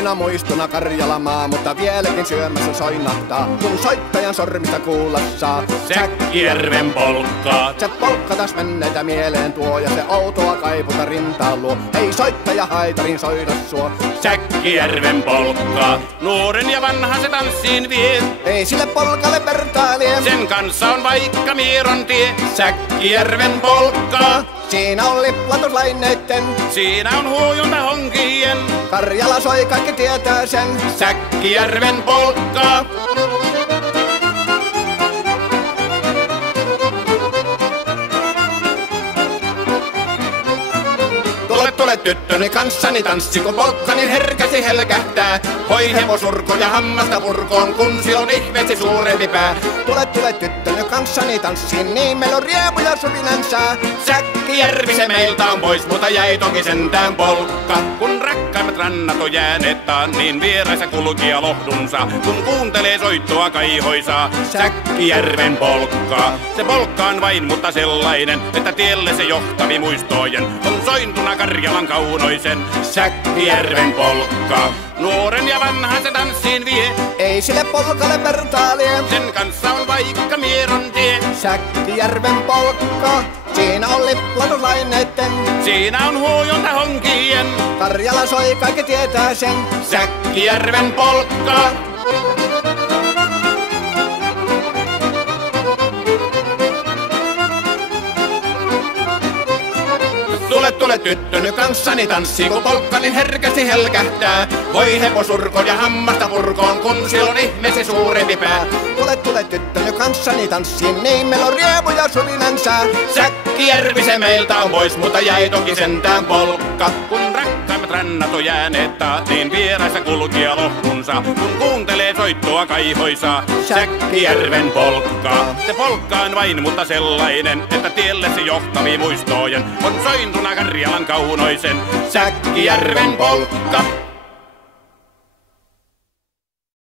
kauniina muistona Karjalamaa, mutta vieläkin syömässä soinahtaa, kun soittajan sormista kuulla saa. Säkkijärven polkkaa. Se polkka taas menneitä mieleen tuo, ja se outoa kaiputa rintaan luo. Ei soittaja haitarin soida suo. Säkkijärven polkkaa. Nuoren ja vanha se tanssiin vie. Ei sille polkalle vertailie. Sen kanssa on vaikka Mieron tie. Säkkijärven polkkaa. Siinä on liplatuslaineitten. Siinä on huojunta honkien. Karjala soi, kaikki tietää sen. Säkkijärven polkkaa. Tule tyttöni kanssani tanssi, kun polkkani herkästi helkähtää. Hoi hevosurko ja hammasta purkoon, kun silloin ihmeesti suurempi pää. Tule tyttöni kanssani tanssiin, niin meillä on riemu ja suvinansa. Säkkijärvi se meiltä on pois, mutta jäi toki sentään polkka. Kun rakkaimmat rannat on jääneet taan, niin vieraissa kulkija lohdunsa. Kun kuuntelee soittoa kaihoisaa, Säkkijärven polkkaa. Se polkka on vain, mutta sellainen, että tielle se johtavi muistojen on sointuna Karjalan kaunoisen. Säkkijärven polkkaa. Nuoren ja vanhan se tanssiin vie. Ei sille polkalle vertailie. Sen kanssa on vaikka Mieron tie. Säkkijärven polkka. Siinä on liplatuslaineitten. Siinä on huojunta honkien. Karjala soi, kaikki tietää sen. Säkkijärven polkkaa. Tule tyttöny kanssani tanssi, kun polkkani herkästi helkähtää. Voi hevosurko ja hammasta purkoon, kun silloin ihmeesi suurempi pää. Tule tyttöny kanssani tanssiin, niin meillä on riemu ja suvinansa. Säkkijärvi se meiltä on pois, mutta jäi toki sentään polkka. Kun rakkaimmat rannat on jääneet taa, niin vieraissa kulkija lohdunsa. Kun kuuntelee soittoa kaihoisaa, Säkkijärven polkkaa. Se polkka on vain, mutta sellainen, että tielle se johtavi muistojen on sointuna Karjalan kaunoisen. Säkkijärven polkka.